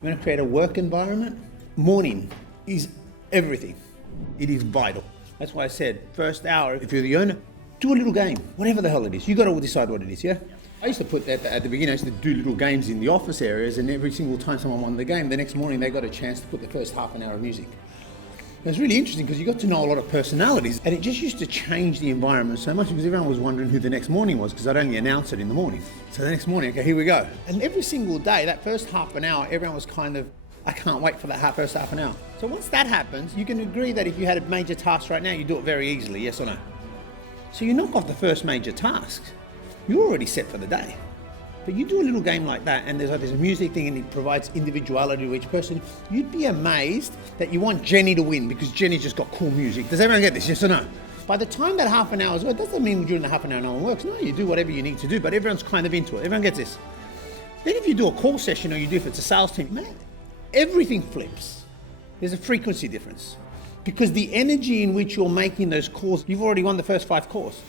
You want to create a work environment? Morning is everything. It is vital. That's why I said, first hour, if you're the owner, do a little game, whatever the hell it is. You got to decide what it is, yeah? I used to put that at the beginning, I used to do little games in the office areas, and every single time someone won the game, the next morning they got a chance to put the first half an hour of music. It was really interesting because you got to know a lot of personalities, and it just used to change the environment so much because everyone was wondering who the next morning was because I'd only announce it in the morning. So the next morning, okay, here we go. And every single day, that first half an hour, everyone was kind of, I can't wait for that first half an hour. So once that happens, you can agree that if you had a major task right now, you do it very easily, yes or no? So you knock off the first major task, you're already set for the day. But you do a little game like that, and there's a music thing, and it provides individuality to each person. You'd be amazed that you want Jenny to win because Jenny's just got cool music. Does everyone get this, yes or no? By the time that half an hour is over, it doesn't mean during the half an hour no one works. No, you do whatever you need to do, but everyone's kind of into it. Everyone gets this. Then if you do a call session, or you do if it's a sales team, man, everything flips. There's a frequency difference. Because the energy in which you're making those calls, you've already won the first 5 calls.